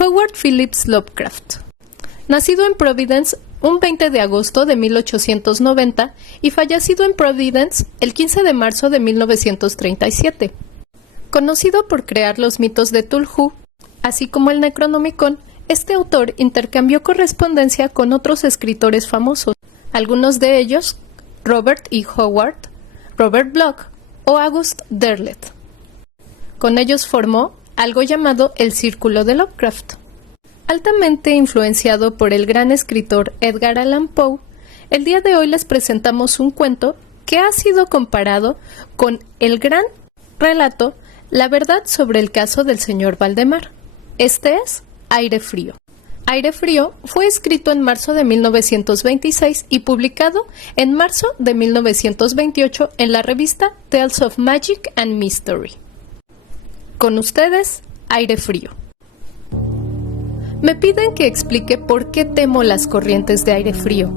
Howard Phillips Lovecraft. Nacido en Providence un 20 de agosto de 1890 y fallecido en Providence el 15 de marzo de 1937. Conocido por crear los mitos de Cthulhu, así como el Necronomicon, este autor intercambió correspondencia con otros escritores famosos, algunos de ellos Robert E. Howard, Robert Bloch o August Derleth. Con ellos formó algo llamado el Círculo de Lovecraft. Altamente influenciado por el gran escritor Edgar Allan Poe, el día de hoy les presentamos un cuento que ha sido comparado con el gran relato La verdad sobre el caso del señor Valdemar. Este es Aire Frío. Aire Frío fue escrito en marzo de 1926 y publicado en marzo de 1928 en la revista Tales of Magic and Mystery. Con ustedes, Aire Frío. Me piden que explique por qué temo las corrientes de aire frío,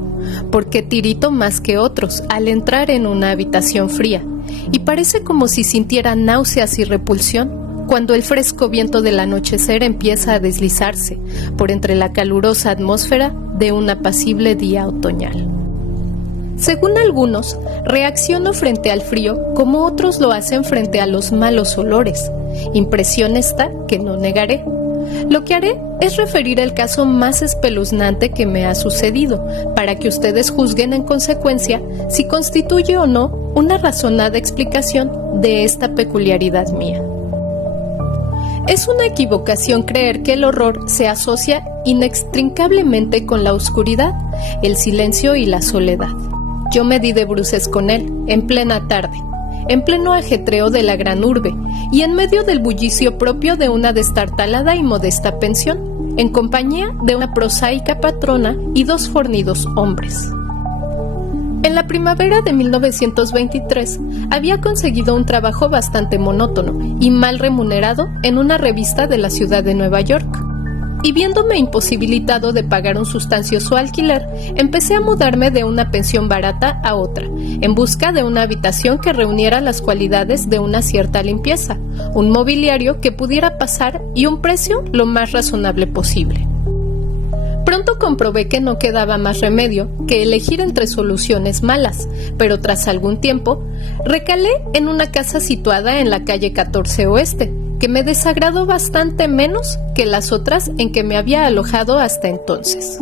por qué tirito más que otros al entrar en una habitación fría, y parece como si sintiera náuseas y repulsión cuando el fresco viento del anochecer empieza a deslizarse por entre la calurosa atmósfera de un apacible día otoñal. Según algunos, reacciono frente al frío como otros lo hacen frente a los malos olores. Impresión esta que no negaré. Lo que haré es referir el caso más espeluznante que me ha sucedido, para que ustedes juzguen en consecuencia si constituye o no una razonada explicación de esta peculiaridad mía. Es una equivocación creer que el horror se asocia inextricablemente con la oscuridad, el silencio y la soledad. Yo me di de bruces con él, en plena tarde, en pleno ajetreo de la gran urbe, y en medio del bullicio propio de una destartalada y modesta pensión, en compañía de una prosaica patrona y dos fornidos hombres. En la primavera de 1923 había conseguido un trabajo bastante monótono y mal remunerado en una revista de la ciudad de Nueva York. Y viéndome imposibilitado de pagar un sustancioso alquiler, empecé a mudarme de una pensión barata a otra, en busca de una habitación que reuniera las cualidades de una cierta limpieza, un mobiliario que pudiera pasar y un precio lo más razonable posible. Pronto comprobé que no quedaba más remedio que elegir entre soluciones malas, pero tras algún tiempo recalé en una casa situada en la calle 14 Oeste, que me desagradó bastante menos que las otras en que me había alojado hasta entonces.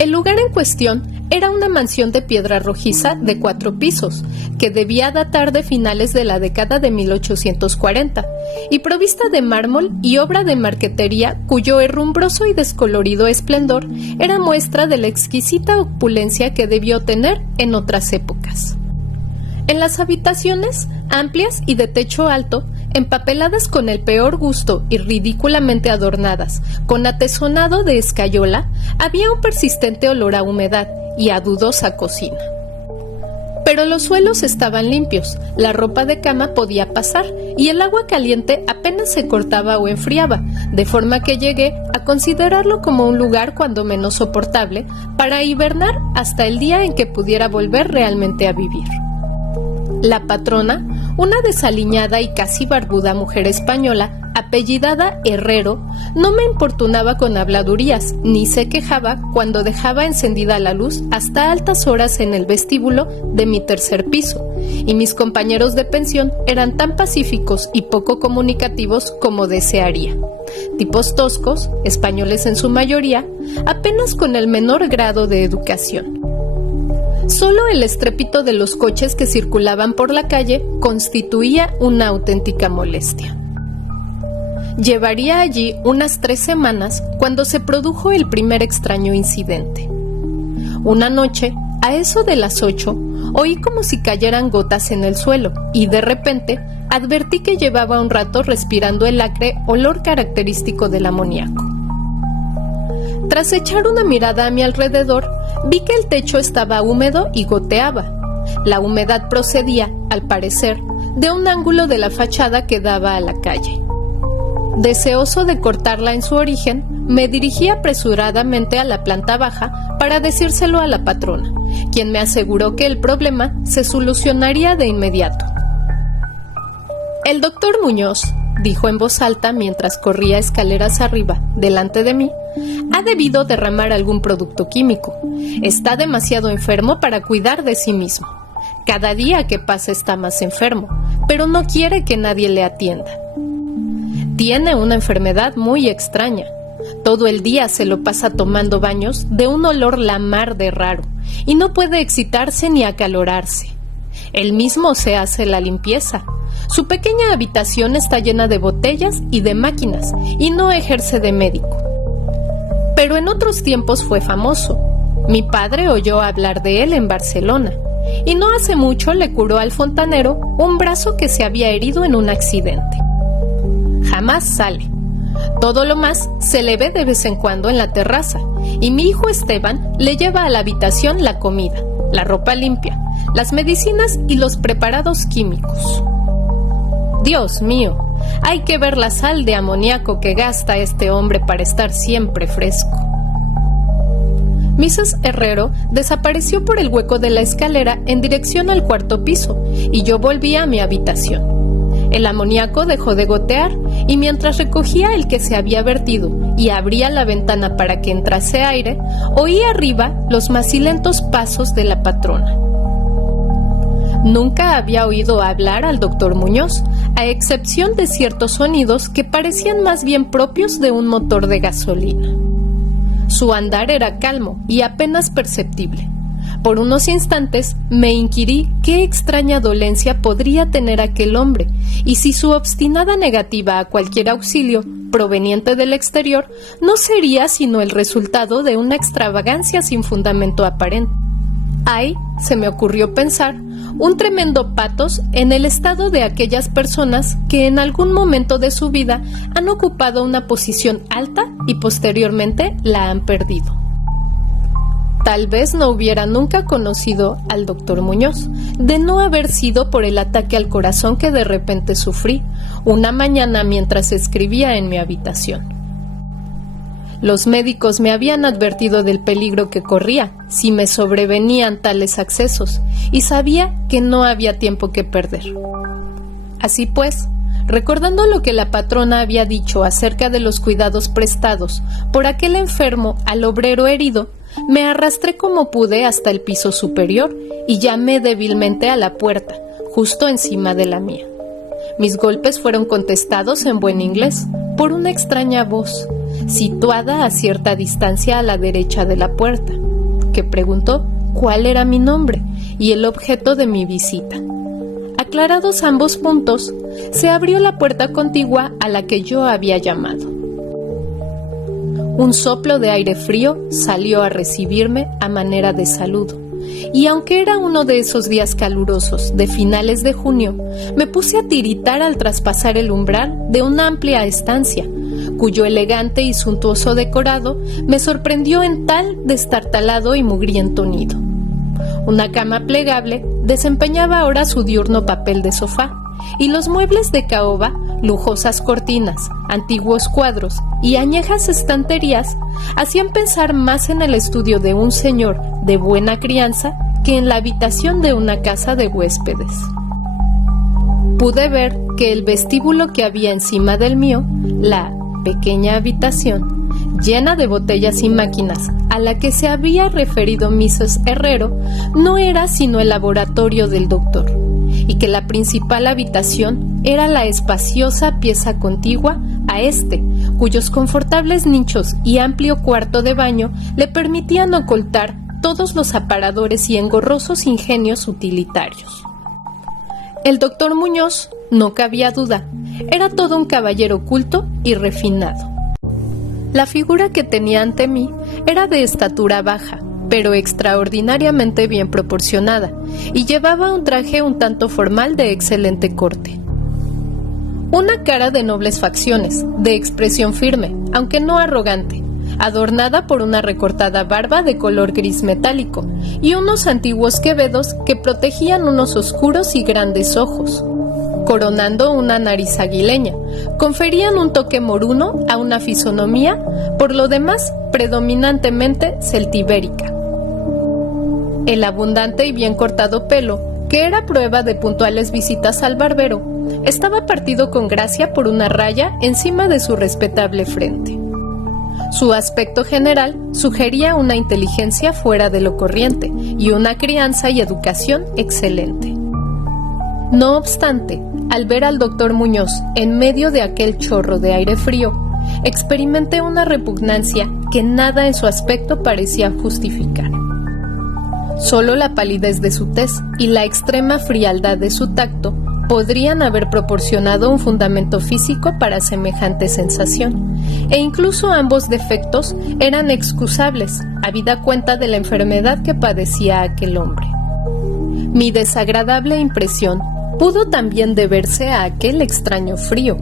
El lugar en cuestión era una mansión de piedra rojiza de 4 pisos, que debía datar de finales de la década de 1840, y provista de mármol y obra de marquetería cuyo herrumbroso y descolorido esplendor era muestra de la exquisita opulencia que debió tener en otras épocas. En las habitaciones, amplias y de techo alto, empapeladas con el peor gusto y ridículamente adornadas, con atezonado de escayola, había un persistente olor a humedad y a dudosa cocina. Pero los suelos estaban limpios, la ropa de cama podía pasar y el agua caliente apenas se cortaba o enfriaba, de forma que llegué a considerarlo como un lugar cuando menos soportable para hibernar hasta el día en que pudiera volver realmente a vivir. La patrona, una desaliñada y casi barbuda mujer española, apellidada Herrero, no me importunaba con habladurías, ni se quejaba cuando dejaba encendida la luz hasta altas horas en el vestíbulo de mi tercer piso, y mis compañeros de pensión eran tan pacíficos y poco comunicativos como desearía. Tipos toscos, españoles en su mayoría, apenas con el menor grado de educación. Solo el estrépito de los coches que circulaban por la calle constituía una auténtica molestia. Llevaría allí unas 3 semanas cuando se produjo el primer extraño incidente. Una noche, a eso de las 8, oí como si cayeran gotas en el suelo y de repente advertí que llevaba un rato respirando el acre olor característico del amoníaco. Tras echar una mirada a mi alrededor, vi que el techo estaba húmedo y goteaba. La humedad procedía, al parecer, de un ángulo de la fachada que daba a la calle. Deseoso de cortarla en su origen, me dirigí apresuradamente a la planta baja para decírselo a la patrona, quien me aseguró que el problema se solucionaría de inmediato. El doctor Muñoz, dijo en voz alta mientras corría escaleras arriba, delante de mí, ha debido derramar algún producto químico. Está demasiado enfermo para cuidar de sí mismo. Cada día que pasa está más enfermo, pero no quiere que nadie le atienda. Tiene una enfermedad muy extraña. Todo el día se lo pasa tomando baños de un olor la mar de raro y no puede excitarse ni acalorarse. Él mismo se hace la limpieza. Su pequeña habitación está llena de botellas y de máquinas y no ejerce de médico. Pero en otros tiempos fue famoso. Mi padre oyó hablar de él en Barcelona y no hace mucho le curó al fontanero un brazo que se había herido en un accidente. Jamás sale. Todo lo más se le ve de vez en cuando en la terraza y mi hijo Esteban le lleva a la habitación la comida, la ropa limpia, las medicinas y los preparados químicos. Dios mío, hay que ver la sal de amoníaco que gasta este hombre para estar siempre fresco. Mrs. Herrero desapareció por el hueco de la escalera en dirección al cuarto piso y yo volví a mi habitación. El amoníaco dejó de gotear y mientras recogía el que se había vertido y abría la ventana para que entrase aire, oí arriba los macilentos pasos de la patrona. Nunca había oído hablar al doctor Muñoz, a excepción de ciertos sonidos que parecían más bien propios de un motor de gasolina. Su andar era calmo y apenas perceptible. Por unos instantes me inquirí qué extraña dolencia podría tener aquel hombre y si su obstinada negativa a cualquier auxilio proveniente del exterior no sería sino el resultado de una extravagancia sin fundamento aparente. Hay, se me ocurrió pensar, un tremendo patos en el estado de aquellas personas que en algún momento de su vida han ocupado una posición alta y posteriormente la han perdido. Tal vez no hubiera nunca conocido al doctor Muñoz, de no haber sido por el ataque al corazón que de repente sufrí una mañana mientras escribía en mi habitación. Los médicos me habían advertido del peligro que corría si me sobrevenían tales accesos y sabía que no había tiempo que perder. Así pues, recordando lo que la patrona había dicho acerca de los cuidados prestados por aquel enfermo al obrero herido, me arrastré como pude hasta el piso superior y llamé débilmente a la puerta, justo encima de la mía. Mis golpes fueron contestados en buen inglés por una extraña voz, situada a cierta distancia a la derecha de la puerta, que preguntó cuál era mi nombre y el objeto de mi visita. Aclarados ambos puntos, se abrió la puerta contigua a la que yo había llamado. Un soplo de aire frío salió a recibirme a manera de saludo, y aunque era uno de esos días calurosos de finales de junio, me puse a tiritar al traspasar el umbral de una amplia estancia, cuyo elegante y suntuoso decorado me sorprendió en tal destartalado y mugriento nido. Una cama plegable desempeñaba ahora su diurno papel de sofá, y los muebles de caoba, lujosas cortinas, antiguos cuadros y añejas estanterías hacían pensar más en el estudio de un señor de buena crianza que en la habitación de una casa de huéspedes. Pude ver que el vestíbulo que había encima del mío, la pequeña habitación, llena de botellas y máquinas a la que se había referido Mrs. Herrero, no era sino el laboratorio del doctor, y que la principal habitación era la espaciosa pieza contigua a este, cuyos confortables nichos y amplio cuarto de baño le permitían ocultar todos los aparadores y engorrosos ingenios utilitarios. El doctor Muñoz, no cabía duda, era todo un caballero culto y refinado. La figura que tenía ante mí era de estatura baja, pero extraordinariamente bien proporcionada, y llevaba un traje un tanto formal de excelente corte. Una cara de nobles facciones, de expresión firme, aunque no arrogante, adornada por una recortada barba de color gris metálico y unos antiguos quevedos que protegían unos oscuros y grandes ojos, coronando una nariz aguileña, conferían un toque moruno a una fisonomía, por lo demás predominantemente celtibérica. El abundante y bien cortado pelo, que era prueba de puntuales visitas al barbero, Estaba partido con gracia por una raya encima de su respetable frente. Su aspecto general sugería una inteligencia fuera de lo corriente y una crianza y educación excelente. No obstante, al ver al doctor Muñoz en medio de aquel chorro de aire frío, experimenté una repugnancia que nada en su aspecto parecía justificar. Solo la palidez de su tez y la extrema frialdad de su tacto podrían haber proporcionado un fundamento físico para semejante sensación, e incluso ambos defectos eran excusables, habida cuenta de la enfermedad que padecía aquel hombre. Mi desagradable impresión pudo también deberse a aquel extraño frío,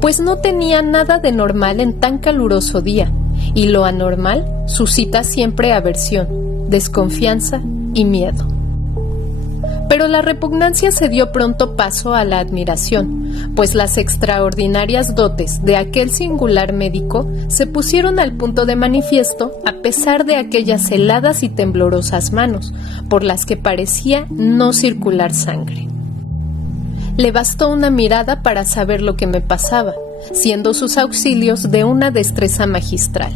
pues no tenía nada de normal en tan caluroso día, y lo anormal suscita siempre aversión, desconfianza y miedo. Pero la repugnancia se dio pronto paso a la admiración, pues las extraordinarias dotes de aquel singular médico se pusieron al punto de manifiesto a pesar de aquellas heladas y temblorosas manos, por las que parecía no circular sangre. Le bastó una mirada para saber lo que me pasaba, siendo sus auxilios de una destreza magistral.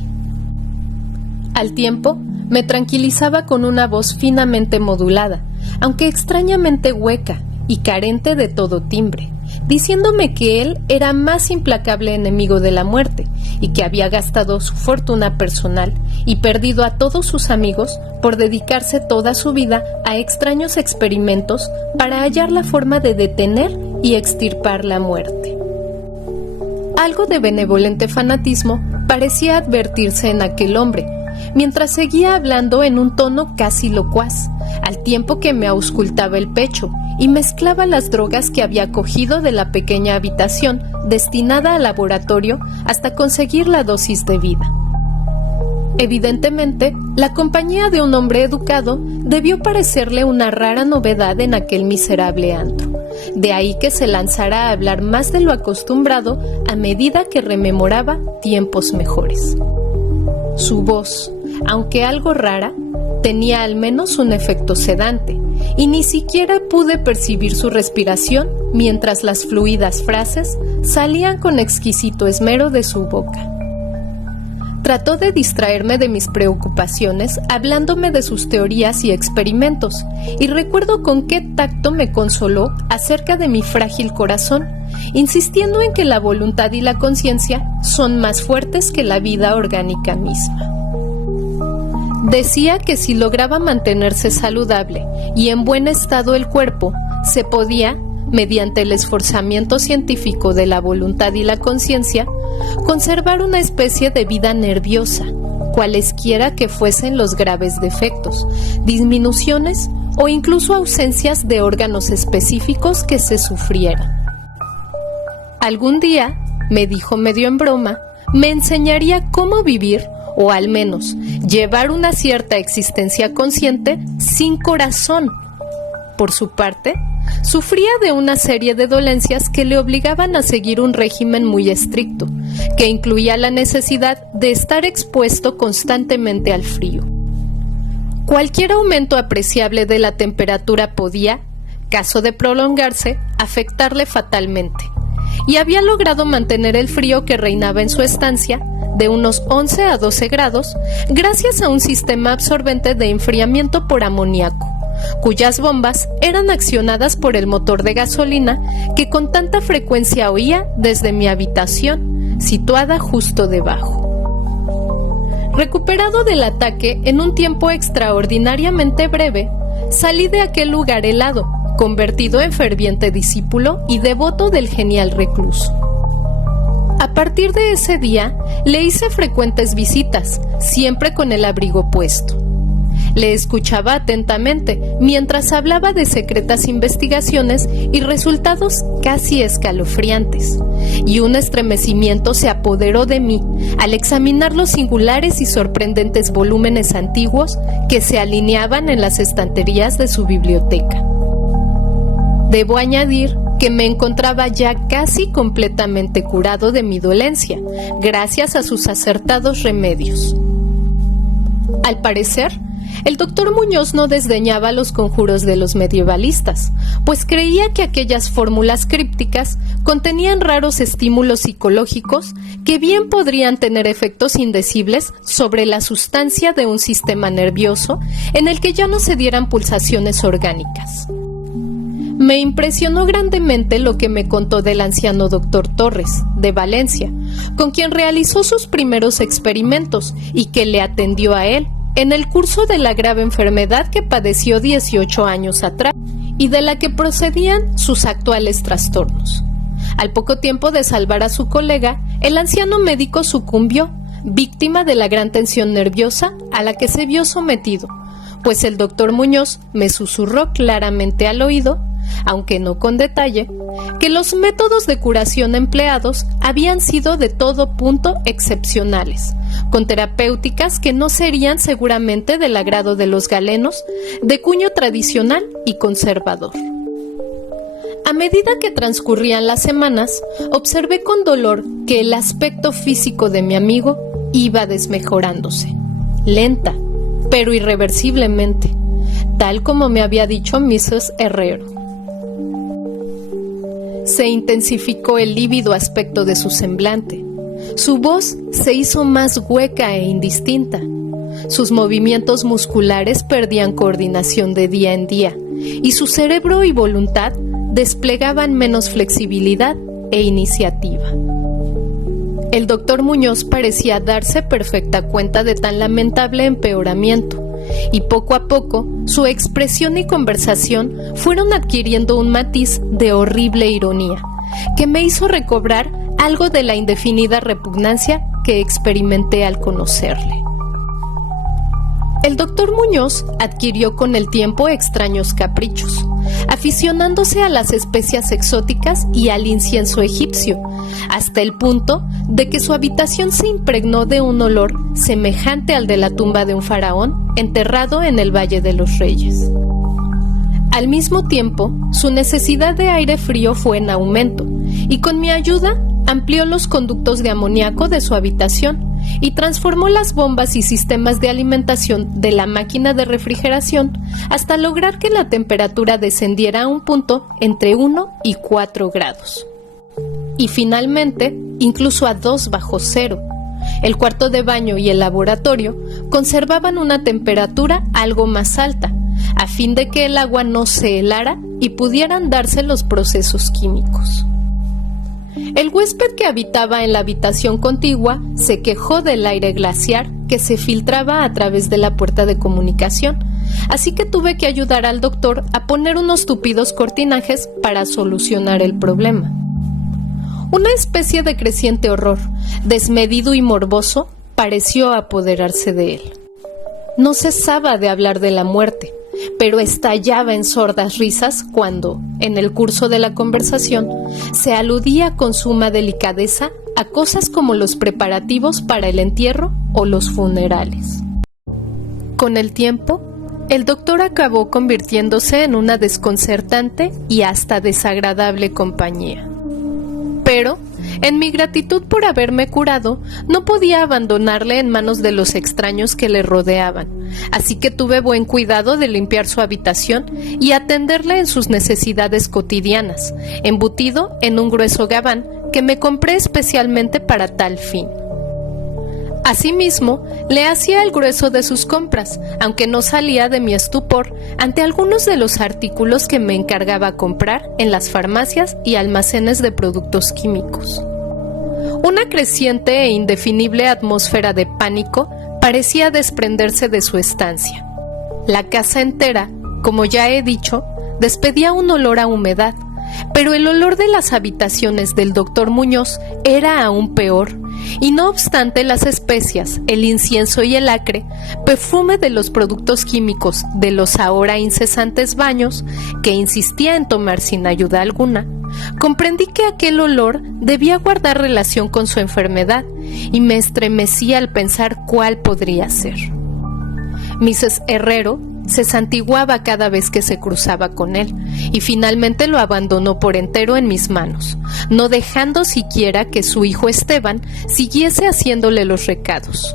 Al tiempo, me tranquilizaba con una voz finamente modulada, aunque extrañamente hueca y carente de todo timbre, diciéndome que él era más implacable enemigo de la muerte y que había gastado su fortuna personal y perdido a todos sus amigos por dedicarse toda su vida a extraños experimentos para hallar la forma de detener y extirpar la muerte. Algo de benevolente fanatismo parecía advertirse en aquel hombre, mientras seguía hablando en un tono casi locuaz, al tiempo que me auscultaba el pecho y mezclaba las drogas que había cogido de la pequeña habitación destinada al laboratorio hasta conseguir la dosis debida. Evidentemente, la compañía de un hombre educado debió parecerle una rara novedad en aquel miserable antro, de ahí que se lanzara a hablar más de lo acostumbrado a medida que rememoraba tiempos mejores. Su voz, aunque algo rara, tenía al menos un efecto sedante, y ni siquiera pude percibir su respiración mientras las fluidas frases salían con exquisito esmero de su boca. Trató de distraerme de mis preocupaciones hablándome de sus teorías y experimentos, y recuerdo con qué tacto me consoló acerca de mi frágil corazón, insistiendo en que la voluntad y la conciencia son más fuertes que la vida orgánica misma. Decía que si lograba mantenerse saludable y en buen estado el cuerpo, se podía, mediante el esforzamiento científico de la voluntad y la conciencia, conservar una especie de vida nerviosa, cualesquiera que fuesen los graves defectos, disminuciones o incluso ausencias de órganos específicos que se sufrieran. Algún día, me dijo medio en broma, me enseñaría cómo vivir, o al menos llevar una cierta existencia consciente sin corazón. Por su parte, sufría de una serie de dolencias que le obligaban a seguir un régimen muy estricto, que incluía la necesidad de estar expuesto constantemente al frío. Cualquier aumento apreciable de la temperatura podía, caso de prolongarse, afectarle fatalmente, y había logrado mantener el frío que reinaba en su estancia de unos 11 a 12 grados gracias a un sistema absorbente de enfriamiento por amoníaco, cuyas bombas eran accionadas por el motor de gasolina que con tanta frecuencia oía desde mi habitación, situada justo debajo. Recuperado del ataque en un tiempo extraordinariamente breve, salí de aquel lugar helado, convertido en ferviente discípulo y devoto del genial recluso. A partir de ese día, le hice frecuentes visitas, siempre con el abrigo puesto. Le escuchaba atentamente mientras hablaba de secretas investigaciones y resultados casi escalofriantes, y un estremecimiento se apoderó de mí al examinar los singulares y sorprendentes volúmenes antiguos que se alineaban en las estanterías de su biblioteca. Debo añadir que me encontraba ya casi completamente curado de mi dolencia, gracias a sus acertados remedios. Al parecer, El doctor Muñoz no desdeñaba los conjuros de los medievalistas, pues creía que aquellas fórmulas crípticas contenían raros estímulos psicológicos que bien podrían tener efectos indecibles sobre la sustancia de un sistema nervioso en el que ya no se dieran pulsaciones orgánicas. Me impresionó grandemente lo que me contó del anciano doctor Torres, de Valencia, con quien realizó sus primeros experimentos y que le atendió a él en el curso de la grave enfermedad que padeció 18 años atrás y de la que procedían sus actuales trastornos. Al poco tiempo de salvar a su colega, el anciano médico sucumbió, víctima de la gran tensión nerviosa a la que se vio sometido, pues el doctor Muñoz me susurró claramente al oído, aunque no con detalle, que los métodos de curación empleados habían sido de todo punto excepcionales, con terapéuticas que no serían seguramente del agrado de los galenos, de cuño tradicional y conservador. A medida que transcurrían las semanas, observé con dolor que el aspecto físico de mi amigo iba desmejorándose, lenta, pero irreversiblemente, tal como me había dicho Mrs. Herrero. Se intensificó el lívido aspecto de su semblante. Su voz se hizo más hueca e indistinta. Sus movimientos musculares perdían coordinación de día en día, y su cerebro y voluntad desplegaban menos flexibilidad e iniciativa. El doctor Muñoz parecía darse perfecta cuenta de tan lamentable empeoramiento, y poco a poco su expresión y conversación fueron adquiriendo un matiz de horrible ironía, que me hizo recobrar algo de la indefinida repugnancia que experimenté al conocerle. El doctor Muñoz adquirió con el tiempo extraños caprichos, aficionándose a las especias exóticas y al incienso egipcio, hasta el punto de que su habitación se impregnó de un olor semejante al de la tumba de un faraón enterrado en el Valle de los Reyes. Al mismo tiempo, su necesidad de aire frío fue en aumento, y con mi ayuda amplió los conductos de amoníaco de su habitación y transformó las bombas y sistemas de alimentación de la máquina de refrigeración hasta lograr que la temperatura descendiera a un punto entre 1 y 4 grados. Y finalmente, incluso a 2 bajo cero. El cuarto de baño y el laboratorio conservaban una temperatura algo más alta, a fin de que el agua no se helara y pudieran darse los procesos químicos. El huésped que habitaba en la habitación contigua se quejó del aire glaciar que se filtraba a través de la puerta de comunicación, así que tuve que ayudar al doctor a poner unos tupidos cortinajes para solucionar el problema. Una especie de creciente horror, desmedido y morboso, pareció apoderarse de él. No cesaba de hablar de la muerte, pero estallaba en sordas risas cuando, en el curso de la conversación, se aludía con suma delicadeza a cosas como los preparativos para el entierro o los funerales. Con el tiempo, el doctor acabó convirtiéndose en una desconcertante y hasta desagradable compañía. Pero, en mi gratitud por haberme curado, no podía abandonarle en manos de los extraños que le rodeaban, así que tuve buen cuidado de limpiar su habitación y atenderle en sus necesidades cotidianas, embutido en un grueso gabán que me compré especialmente para tal fin. Asimismo, le hacía el grueso de sus compras, aunque no salía de mi estupor ante algunos de los artículos que me encargaba comprar en las farmacias y almacenes de productos químicos. Una creciente e indefinible atmósfera de pánico parecía desprenderse de su estancia. La casa entera, como ya he dicho, despedía un olor a humedad, pero el olor de las habitaciones del doctor Muñoz era aún peor, y no obstante las especias, el incienso y el acre, perfume de los productos químicos de los ahora incesantes baños, que insistía en tomar sin ayuda alguna, comprendí que aquel olor debía guardar relación con su enfermedad, y me estremecí al pensar cuál podría ser. Mrs. Herrero se santiguaba cada vez que se cruzaba con él, y finalmente lo abandonó por entero en mis manos, no dejando siquiera que su hijo Esteban siguiese haciéndole los recados.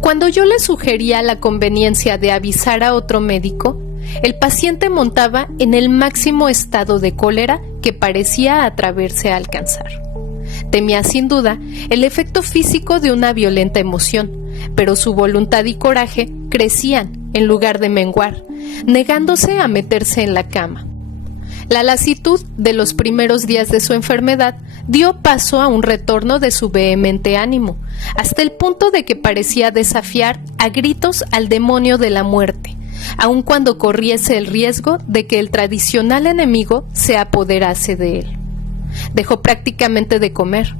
Cuando yo le sugería la conveniencia de avisar a otro médico, el paciente montaba en el máximo estado de cólera que parecía atreverse a alcanzar. Temía sin duda el efecto físico de una violenta emoción, pero su voluntad y coraje crecían en lugar de menguar, negándose a meterse en la cama. La lasitud de los primeros días de su enfermedad dio paso a un retorno de su vehemente ánimo, hasta el punto de que parecía desafiar a gritos al demonio de la muerte, aun cuando corriese el riesgo de que el tradicional enemigo se apoderase de él. Dejó prácticamente de comer,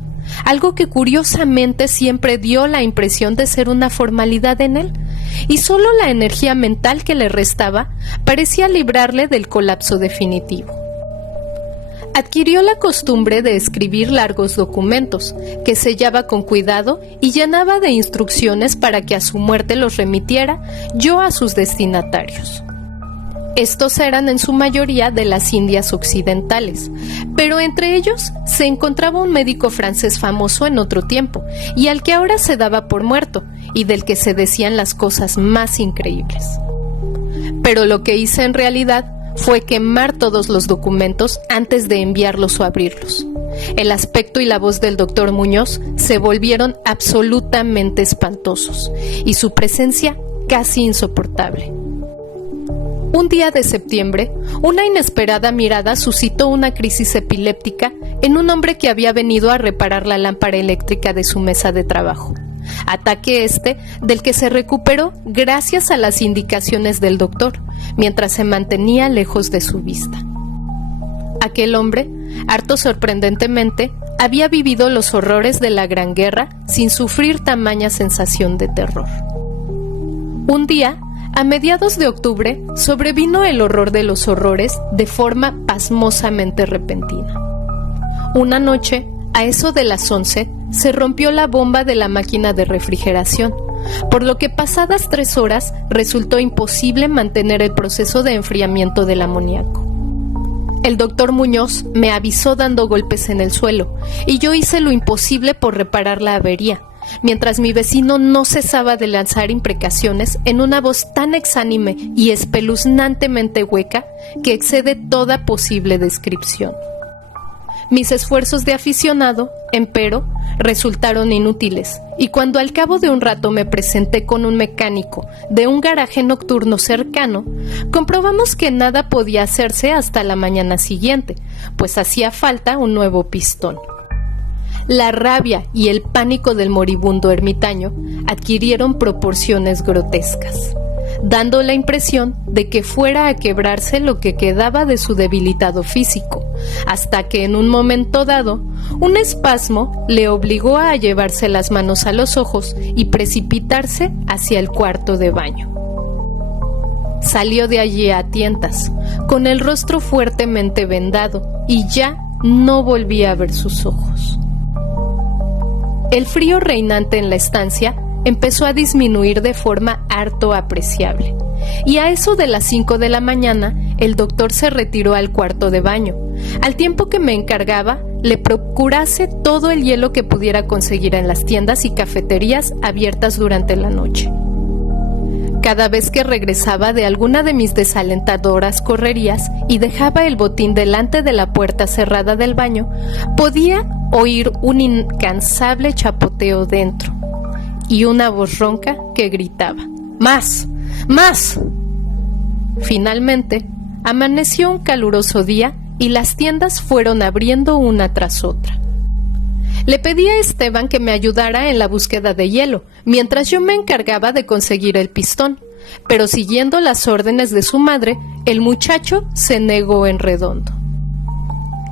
algo que curiosamente siempre dio la impresión de ser una formalidad en él, y solo la energía mental que le restaba parecía librarle del colapso definitivo. Adquirió la costumbre de escribir largos documentos, que sellaba con cuidado y llenaba de instrucciones para que a su muerte los remitiera yo a sus destinatarios. Estos eran en su mayoría de las Indias occidentales, pero entre ellos se encontraba un médico francés famoso en otro tiempo, y al que ahora se daba por muerto, y del que se decían las cosas más increíbles. Pero lo que hice en realidad fue quemar todos los documentos antes de enviarlos o abrirlos. El aspecto y la voz del doctor Muñoz se volvieron absolutamente espantosos, y su presencia casi insoportable. Un día de septiembre, una inesperada mirada suscitó una crisis epiléptica en un hombre que había venido a reparar la lámpara eléctrica de su mesa de trabajo. Ataque del que se recuperó gracias a las indicaciones del doctor, mientras se mantenía lejos de su vista. Aquel hombre, harto sorprendentemente, había vivido los horrores de la Gran Guerra sin sufrir tamaña sensación de terror. Un día, a mediados de octubre, sobrevino el horror de los horrores de forma pasmosamente repentina. Una noche, a eso de las 11, se rompió la bomba de la máquina de refrigeración, por lo que pasadas 3 horas resultó imposible mantener el proceso de enfriamiento del amoníaco. El doctor Muñoz me avisó dando golpes en el suelo, y yo hice lo imposible por reparar la avería, mientras mi vecino no cesaba de lanzar imprecaciones en una voz tan exánime y espeluznantemente hueca que excede toda posible descripción. Mis esfuerzos de aficionado, empero, resultaron inútiles, y cuando al cabo de un rato me presenté con un mecánico de un garaje nocturno cercano, comprobamos que nada podía hacerse hasta la mañana siguiente, pues hacía falta un nuevo pistón. La rabia y el pánico del moribundo ermitaño adquirieron proporciones grotescas, dando la impresión de que fuera a quebrarse lo que quedaba de su debilitado físico, hasta que en un momento dado, un espasmo le obligó a llevarse las manos a los ojos y precipitarse hacia el cuarto de baño. Salió de allí a tientas, con el rostro fuertemente vendado, y ya no volvía a ver sus ojos. El frío reinante en la estancia empezó a disminuir de forma harto apreciable, y a eso de las 5 de la mañana el doctor se retiró al cuarto de baño, al tiempo que me encargaba le procurase todo el hielo que pudiera conseguir en las tiendas y cafeterías abiertas durante la noche. Cada vez que regresaba de alguna de mis desalentadoras correrías y dejaba el botín delante de la puerta cerrada del baño, podía oír un incansable chapoteo dentro y una voz ronca que gritaba: ¡Más! ¡Más! Finalmente, amaneció un caluroso día y las tiendas fueron abriendo una tras otra. Le pedí a Esteban que me ayudara en la búsqueda de hielo, mientras yo me encargaba de conseguir el pistón, pero siguiendo las órdenes de su madre, el muchacho se negó en redondo.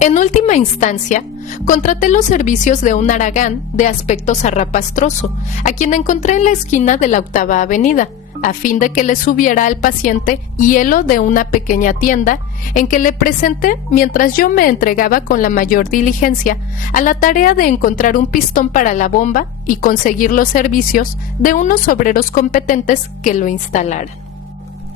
En última instancia, contraté los servicios de un haragán de aspecto zarrapastroso, a quien encontré en la esquina de la 8ª Avenida, a fin de que le subiera al paciente hielo de una pequeña tienda en que le presenté mientras yo me entregaba con la mayor diligencia a la tarea de encontrar un pistón para la bomba y conseguir los servicios de unos obreros competentes que lo instalaran.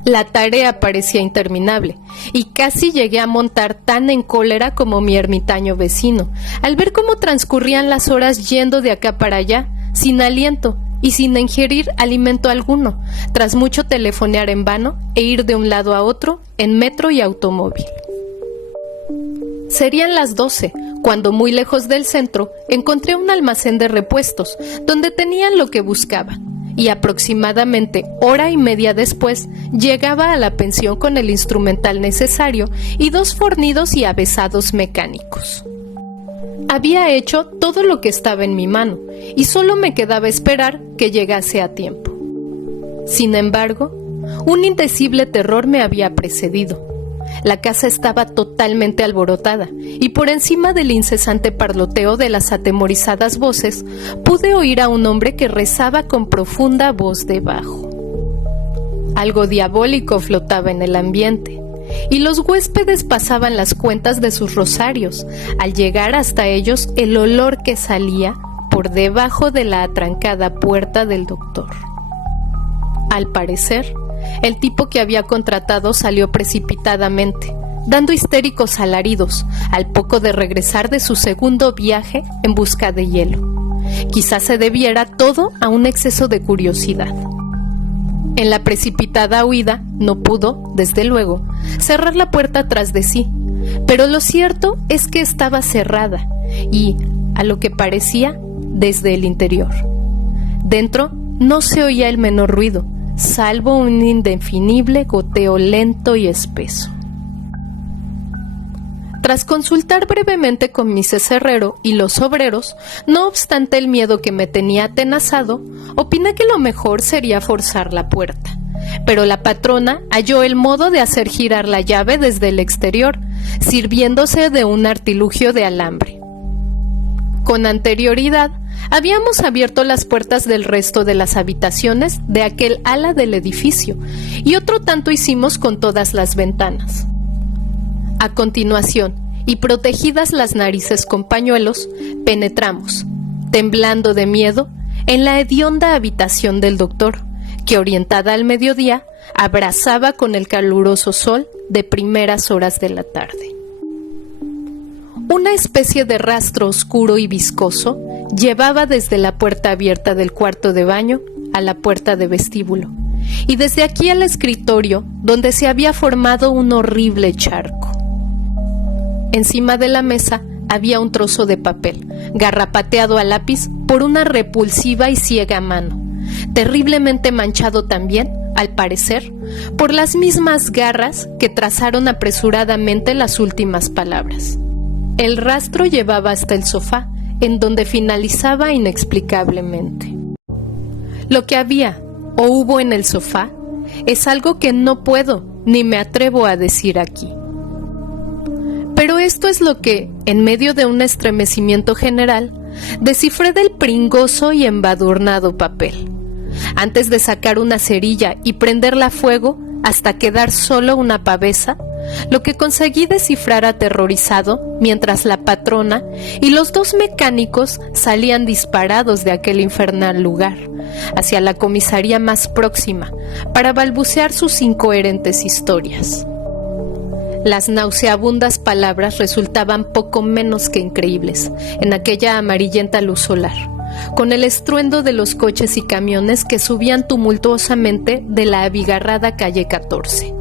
La tarea parecía interminable, y casi llegué a montar tan en cólera como mi ermitaño vecino, al ver cómo transcurrían las horas yendo de acá para allá, sin aliento, y sin ingerir alimento alguno, tras mucho telefonear en vano e ir de un lado a otro en metro y automóvil. Serían las 12, cuando muy lejos del centro encontré un almacén de repuestos, donde tenían lo que buscaba, y aproximadamente hora y media después llegaba a la pensión con el instrumental necesario y 2 fornidos y avesados mecánicos. Había hecho todo lo que estaba en mi mano, y solo me quedaba esperar que llegase a tiempo. Sin embargo, un indecible terror me había precedido. La casa estaba totalmente alborotada, y por encima del incesante parloteo de las atemorizadas voces, pude oír a un hombre que rezaba con profunda voz de bajo. Algo diabólico flotaba en el ambiente, y los huéspedes pasaban las cuentas de sus rosarios. Al llegar hasta ellos, el olor que salía por debajo de la atrancada puerta del doctor. Al parecer, el tipo que había contratado salió precipitadamente, dando histéricos alaridos, al poco de regresar de su segundo viaje en busca de hielo. Quizás se debiera todo a un exceso de curiosidad. En la precipitada huida, no pudo, desde luego, cerrar la puerta tras de sí, pero lo cierto es que estaba cerrada y, a lo que parecía, desde el interior. Dentro no se oía el menor ruido, salvo un indefinible goteo lento y espeso. Tras consultar brevemente con Mrs. Herrero y los obreros, no obstante el miedo que me tenía atenazado, opiné que lo mejor sería forzar la puerta. Pero la patrona halló el modo de hacer girar la llave desde el exterior, sirviéndose de un artilugio de alambre. Con anterioridad, habíamos abierto las puertas del resto de las habitaciones de aquel ala del edificio, y otro tanto hicimos con todas las ventanas. A continuación, y protegidas las narices con pañuelos, penetramos, temblando de miedo, en la hedionda habitación del doctor, que orientada al mediodía, abrasaba con el caluroso sol de primeras horas de la tarde. Una especie de rastro oscuro y viscoso llevaba desde la puerta abierta del cuarto de baño a la puerta de vestíbulo, y desde aquí al escritorio, donde se había formado un horrible charco. Encima de la mesa había un trozo de papel, garrapateado a lápiz por una repulsiva y ciega mano, terriblemente manchado también, al parecer, por las mismas garras que trazaron apresuradamente las últimas palabras. El rastro llevaba hasta el sofá, en donde finalizaba inexplicablemente. Lo que había o hubo en el sofá es algo que no puedo ni me atrevo a decir aquí. Pero esto es lo que, en medio de un estremecimiento general, descifré del pringoso y embadurnado papel. Antes de sacar una cerilla y prenderla a fuego hasta quedar solo una pavesa, lo que conseguí descifrar aterrorizado mientras la patrona y los 2 mecánicos salían disparados de aquel infernal lugar, hacia la comisaría más próxima, para balbucear sus incoherentes historias. Las nauseabundas palabras resultaban poco menos que increíbles en aquella amarillenta luz solar, con el estruendo de los coches y camiones que subían tumultuosamente de la abigarrada calle 14.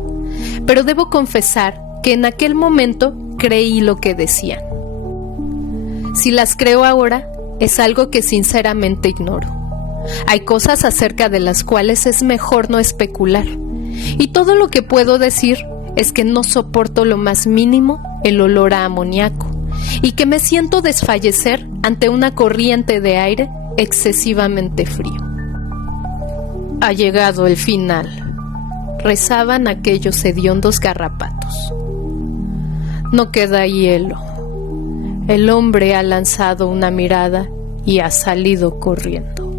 Pero debo confesar que en aquel momento creí lo que decían. Si las creo ahora, es algo que sinceramente ignoro. Hay cosas acerca de las cuales es mejor no especular, y todo lo que puedo decir es que no soporto lo más mínimo el olor a amoníaco, y que me siento desfallecer ante una corriente de aire excesivamente frío. Ha llegado el final, rezaban aquellos hediondos garrapatos. No queda hielo. El hombre ha lanzado una mirada y ha salido corriendo.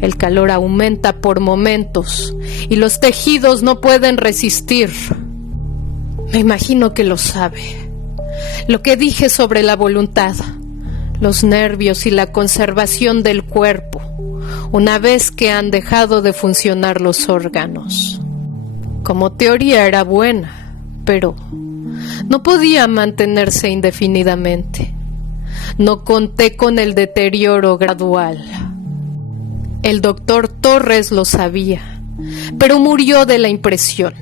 El calor aumenta por momentos y los tejidos no pueden resistir. Me imagino que lo sabe. Lo que dije sobre la voluntad, los nervios y la conservación del cuerpo, una vez que han dejado de funcionar los órganos. Como teoría era buena, pero no podía mantenerse indefinidamente. No conté con el deterioro gradual. El doctor Torres lo sabía, pero murió de la impresión.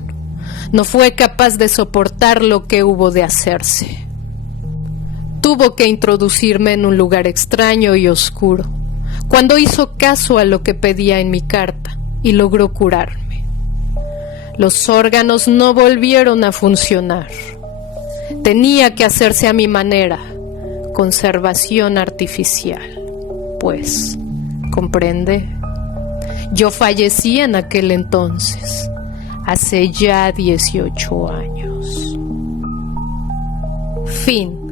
No fue capaz de soportar lo que hubo de hacerse. Tuvo que introducirme en un lugar extraño y oscuro, cuando hizo caso a lo que pedía en mi carta y logró curarme. Los órganos no volvieron a funcionar. Tenía que hacerse a mi manera, conservación artificial. Pues, ¿comprende? Yo fallecí en aquel entonces, hace ya 18 años. Fin.